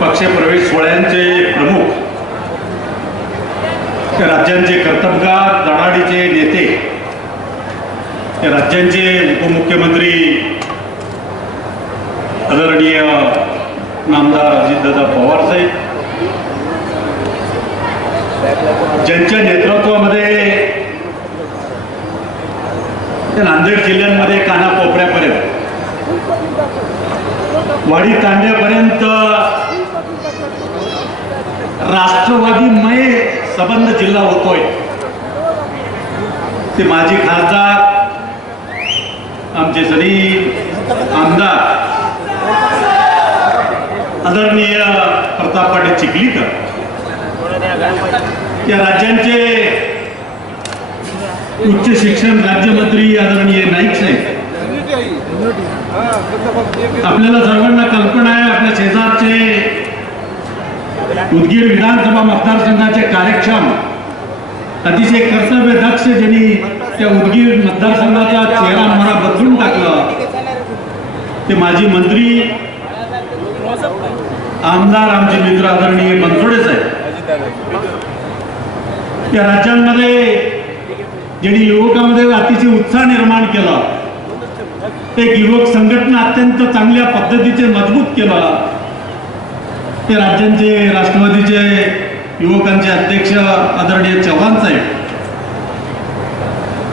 पक्षप्रवेश सोहळ्यांचे प्रमुख राज्यांचे कर्तबगार धडाडीचे नेते राज्यांचे उपमुख्यमंत्री आदरणीय नामदार अजितदादा पवार साहेब ज्यांच्या नेतृत्वामध्ये त्या नांदेड जिल्ह्यांमध्ये कानाकोपऱ्यापर्यंत वाडी तांड्यापर्यंत राष्ट्रवादीमय संबंध जिल्हा होतोय. ते माजी खासदार आमचे सनी आमदार आदरणीय प्रताप पाटील चिखलीकर या राज्यांचे उच्च शिक्षण राज्यमंत्री आदरणीय नाईक साहेब. आपल्याला सर्वांना कल्पना आहे आपल्या शेजारचे उदगीर विधानसभा मतदारसंघाचे कार्यक्षम अतिशय कर्तव्य दक्ष ज्यांनी त्या उदगीर मतदारसंघाचा चेहरा मला बदलून टाकला ते माजी मंत्री आमदार आमचे मित्र आदरणीय बनसोडे साहेब. या राज्यांमध्ये ज्यांनी युवकामध्ये अतिशय उत्साह निर्माण केला एक युवक संघटना अत्यंत चांगल्या पद्धतीचे मजबूत केला ते राज्यांचे राष्ट्रवादीचे युवकांचे अध्यक्ष आदरणीय चव्हाण साहेब.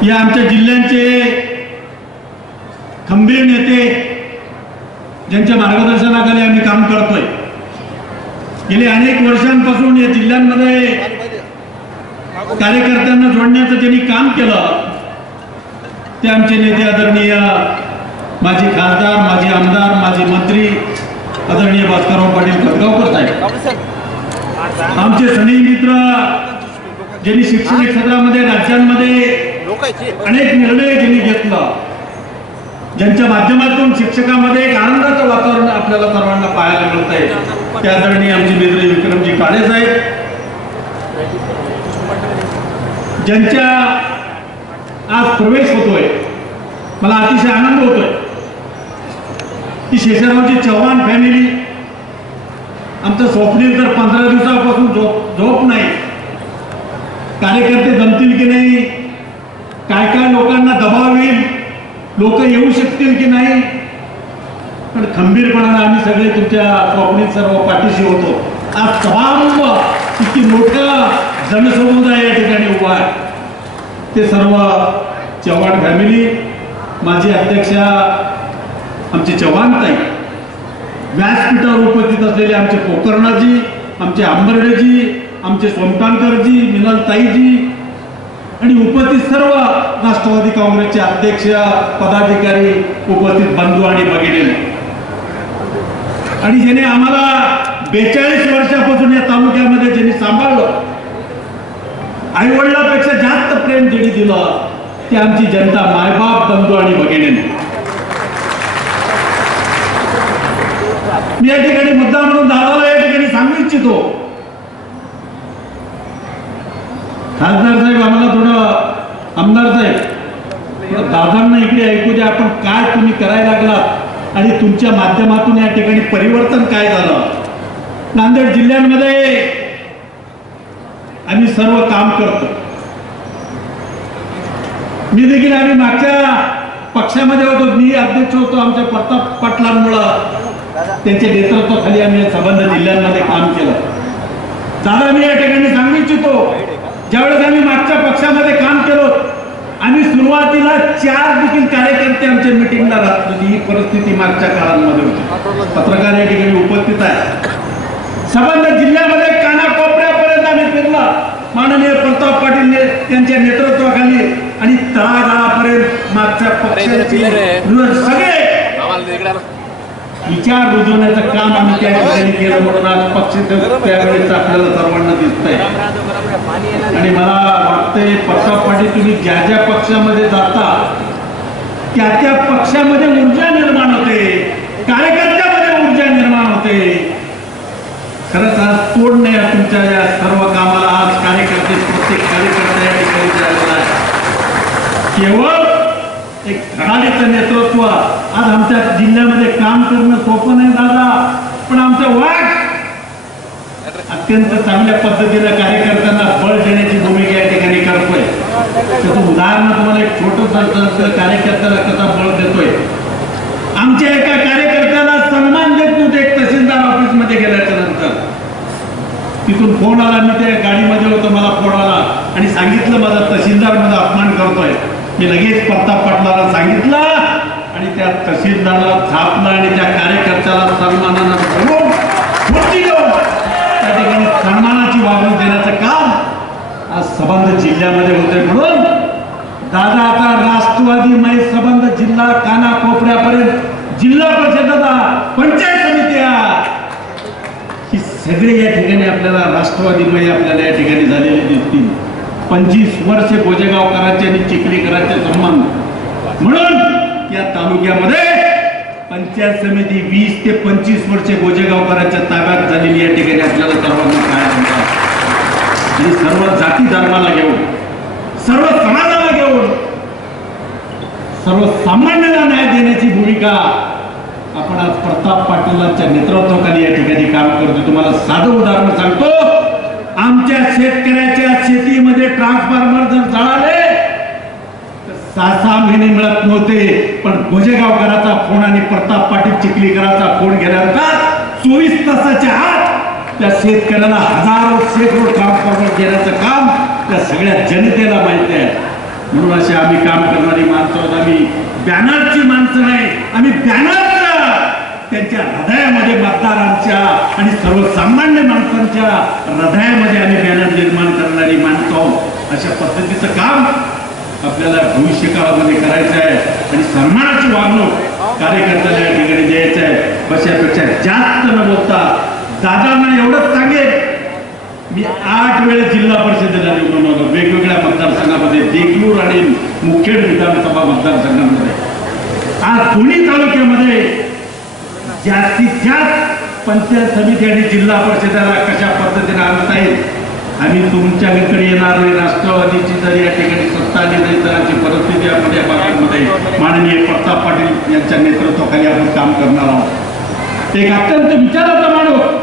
या आमच्या जिल्ह्यांचे खंबीर नेते ज्यांच्या मार्गदर्शनाखाली आम्ही काम करतोय. गेले अनेक वर्षांपासून या जिल्ह्यांमध्ये कार्यकर्त्यांना जोडण्याचं ज्यांनी काम केलं ते आमचे नेते आदरणीय माजी खासदार माजी आमदार माजी मंत्री आदरणीय भास्करराव पाटील खतगावकर साहेब. आमचे सनी मित्र ज्यांनी शैक्षणिक क्षेत्रामध्ये राज्यांमध्ये अनेक निर्णय ज्यांनी घेतला ज्यांच्या माध्यमातून शिक्षकामध्ये एक आनंदाचं वातावरण आपल्याला सर्वांना पाहायला मिळत आहे त्या आदरणीय आमचे मित्र विक्रमजी काळे साहेब ज्यांच्या आज प्रवेश होतोय. मला अतिशय आनंद होतोय. की शेषरावची चव्हाण फॅमिली आमचं स्वप्नील तर पंधरा दिवसापासून झोप झोप नाही. कार्यकर्ते जमतील की नाही? काय काय लोकांना दबाव येईल? लोक येऊ शकतील की नाही? पण खंबीरपणाने आम्ही सगळे तुमच्या स्वप्नील सर्व पाठीशी होतो. आज तमाम इतकी मोठा जनसमुदाय या ठिकाणी उभा आहे. ते सर्व चव्हाण फॅमिली माझी अध्यक्षा आमची जवानताई व्यासपीठावर उपस्थित असलेले आमचे पोकर्णाजी आमचे आंबर्डेजी आमचे सोमटाणकरजी मिनलताईजी आणि उपस्थित सर्व राष्ट्रवादी काँग्रेसचे अध्यक्ष पदाधिकारी उपस्थित बंधू आणि भगिनी. आणि ज्याने आम्हाला बेचाळीस वर्षापासून या तालुक्यामध्ये ज्यांनी सांभाळलं आईवडिलापेक्षा जास्त प्रेम ज्यांनी दिलं ते आमची जनता मायबाप बंधू आणि भगिनी. मी या ठिकाणी मुद्दा म्हणून दादाला या ठिकाणी सांगू इच्छितो. खासदार साहेब आम्हाला थोडं आमदार साहेब दादांना इकडे ऐकू द्या आपण काय तुम्ही करायला लागलात आणि तुमच्या माध्यमातून या ठिकाणी परिवर्तन काय झालं? नांदेड जिल्ह्यांमध्ये आम्ही सर्व काम करतो. मी देखील आम्ही मागच्या पक्षामध्ये होतो मी अध्यक्ष होतो आमच्या प्रताप पाटलांमुळं. त्यांच्या नेतृत्वाखाली आम्ही संबंध जिल्ह्यांमध्ये काम केलं. दादा मी या ठिकाणी सांगू इच्छितो ज्यावेळेस आम्ही मागच्या पक्षामध्ये काम केलो आम्ही सुरुवातीला चार देखील कार्यकर्ते आमच्या मिटिंगला राहत होते. ही परिस्थिती मागच्या काळांमध्ये होती. पत्रकार या ठिकाणी उपस्थित आहे संबंध जिल्ह्यामध्ये कानाकोपऱ्यापर्यंत आम्ही फिरला. माननीय प्रताप पाटील त्यांच्या नेतृत्वाखाली आणि तळागाळापर्यंत मागच्या पक्षाचे सगळे विचार रुजवण्याचं काम आम्ही त्या ठिकाणी केलं म्हणून आज पक्ष त्यावेळेस आपल्याला सर्वांना दिसतंय. आणि मला वाटतंय प्रताप पाटील तुम्ही ज्या ज्या पक्षामध्ये जाता त्या त्या पक्षामध्ये ऊर्जा निर्माण होते. कार्यकर्त्यामध्ये ऊर्जा निर्माण होते. खरंच आज तोड नाही तुमच्या या सर्व कामाला. आज कार्यकर्ते प्रत्येक कार्यकर्ता या ठिकाणी केवळ एक धडाडीचं नेतृत्व. आज आमच्या जिल्ह्यामध्ये काम करणं सोपं नाही दादा पण आमचा वाट अत्यंत चांगल्या पद्धतीनं कार्यकर्त्यांना बळ देण्याची भूमिका या ठिकाणी करतोय. त्याचं उदाहरण तुम्हाला एक छोटं कार्यकर्त्याला कसा बळ देतोय. आमच्या एका कार्यकर्त्याला सन्मान देत नव्हते एक तहसीलदार ऑफिसमध्ये गेल्याच्यानंतर. तिथून फोन आला मी त्या गाडीमध्ये होतो मला फोन आला आणि सांगितलं माझा तहसीलदार माझा अपमान करतोय. मी लगेच प्रताप पाटलाला सांगितलं आणि त्या तहसीलदारला थापलं आणि त्या कार्यकर्त्याला सन्मानानं बोलवून देऊन त्या ठिकाणी सन्मानाची वागणूक देण्याचं काम आज संबंध जिल्ह्यामध्ये होते म्हणून दादा आता राष्ट्रवादी मै संबंध जिल्हा कानाकोपऱ्यापर्यंत जिल्हा परिषद पंचायत समित्या ही सगळे या ठिकाणी आपल्याला राष्ट्रवादीमय आपल्याला या ठिकाणी झालेले दिसतील. पंचवीस वर्ष गोजेगावकरांचे आणि चिखलीकरांचे संबंध. म्हणून या तालुक्यामध्ये पंचायत समिती वीस ते पंचवीस वर्ष गोजेगावकरांच्या ताब्यात झालेली या ठिकाणी आपल्याला सर्वांना काय म्हणतात आणि सर्व जाती धर्माला घेऊन सर्व समाजाला घेऊन सर्वसामान्याला न्याय देण्याची भूमिका आपण आज प्रताप पाटीलांच्या नेतृत्वाखाली या ठिकाणी काम करतो तुम्हाला साधं उदाहरण सांगतो. आमच्या शेतकऱ्याच्या शेतीमध्ये ट्रान्सफॉर्मर जर जळाले तर सहा सहा महिने मिळत नव्हते. पण गोजेगावकराचा फोन आणि प्रताप पाटील चिखलीकराचा फोन गेल्यानंतर चोवीस तासाच्या आत त्या शेतकऱ्याला हजारो शेकडो ट्रान्सफॉर्मर देण्याचं काम त्या सगळ्या जनतेला माहिती आहे. म्हणून असे आम्ही काम करणारी माणसं आहोत. आम्ही बॅनरची माणसं नाही आम्ही बॅनर त्यांच्या हृदयामध्ये मतदारांच्या आणि सर्वसामान्य माणसांच्या हृदयामध्ये आम्ही बॅनर निर्माण करणारी मानतो अशा पद्धतीचं काम आपल्याला भविष्यकाळामध्ये करायचं आहे. आणि सन्मानाची वागणूक कार्यकर्त्याला या ठिकाणी द्यायचं आहे. कशापेक्षा जास्त न बोलता दादांना एवढंच सांगेल मी आठ वेळा जिल्हा परिषदेला निवडून आलो. वेगवेगळ्या मतदारसंघामध्ये देगलूर आणि मुखेड विधानसभा मतदारसंघामध्ये. आज दोन्ही तालुक्यामध्ये जास्तीत जास्त पंचायत समिती आणि जिल्हा परिषदेला कशा पद्धतीने आणता येईल? आम्ही तुमच्याकडे येणारे राष्ट्रवादीची जर या ठिकाणी सत्ता आली नाही परिस्थिती आपण या भागांमध्ये माननीय प्रताप पाटील यांच्या नेतृत्वाखाली आपण काम करणार आहोत. एक अत्यंत विचाराचा माणूस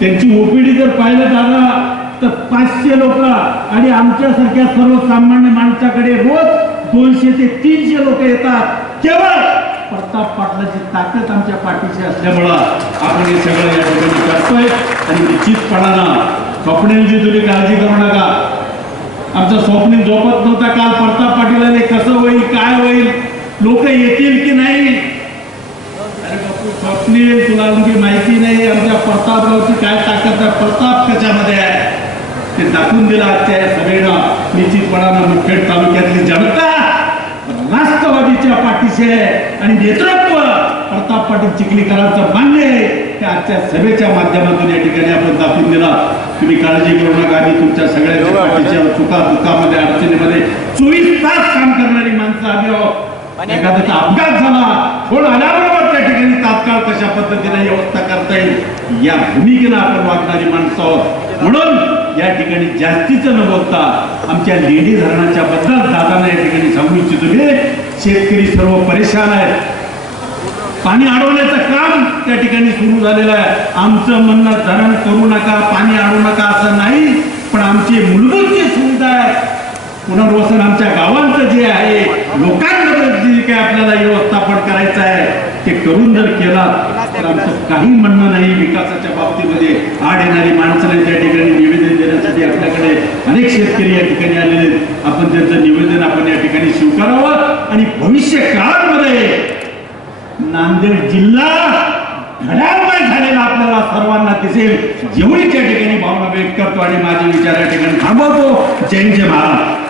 त्यांची ओपीडी जर पाहिलं झालं तर पाचशे लोक आणि आमच्यासारख्या सर्वसामान्य माणसाकडे रोज दोनशे ते तीनशे लोक येतात. केवळ प्रताप पाटलाची ताकद आमच्या पाठीशी असल्यामुळं आपण हे सगळं या ठिकाणी करतोय. आणि निश्चितपणानं स्वप्नीलजी तुम्ही काळजी करू नका. आमचं स्वप्नील झोपत नव्हता काल. प्रताप पाटील आले कसं होईल काय होईल लोक येतील की नाही? अरे बापू स्वप्नील तुला आणखी माहिती नाही आमच्या प्रतापरावची काय ताकद आहे. प्रताप कशामध्ये आहे? ते दाखवून दिलं आजच्या सगळ्यांना निश्चितपणानं मुखेड तालुक्यातली जनता आहे आणि नेतृत्व प्रताप पाटील चिखलीकरांचं मान्य आहे. ते आजच्या सभेच्या माध्यमातून या ठिकाणी आपण दाखवून दिला. तुम्ही काळजी करू नका आम्ही तुमच्या सगळ्यांच्या पाठीच्या चुका दुःखामध्ये अडचणीमध्ये चोवीस तास काम करणारी माणसं आम्ही आहोत. एखाद्याचा अपघात झाला फोन आल्याबरोबर त्या ठिकाणी तात्काळ कशा पद्धतीने व्यवस्था करता येईल? या भूमिकेनं आपण वागणारी माणसं आहोत. म्हणून या ठिकाणी जास्तीचं न बोलता आमच्या लेडी धरणाच्या बद्दल दादांना या ठिकाणी सांगू इच्छितो की शेतकरी सर्व परेशान आहेत. पाणी अडवण्याचं काम त्या ठिकाणी सुरू झालेलं आहे. आमचं म्हणणं धरण करू नका पाणी अडवू नका असं नाही पण आमची मूलभूत जी सुविधा आहे पुनर्वसन आमच्या गावांचं जे आहे लोकांबद्दल जे काय आपल्याला व्यवस्थापन करायचं आहे ते करून जर केला तर आमचं काही म्हणणं नाही विकासाच्या बाबतीमध्ये. आड येणारी माणसाने त्या ठिकाणी निवेदन देण्यासाठी आपल्याकडे अनेक शेतकरी या ठिकाणी आलेले आहेत. आपण त्यांचं निवेदन आपण या ठिकाणी स्वीकारावं आणि भविष्य काळामध्ये नांदेड जिल्हा घड्याळमय झालेला आपल्याला सर्वांना दिसेल. जेवढी त्या ठिकाणी भावना व्यक्त करतो आणि माझे विचार या ठिकाणी थांबवतो. जय जय महाराज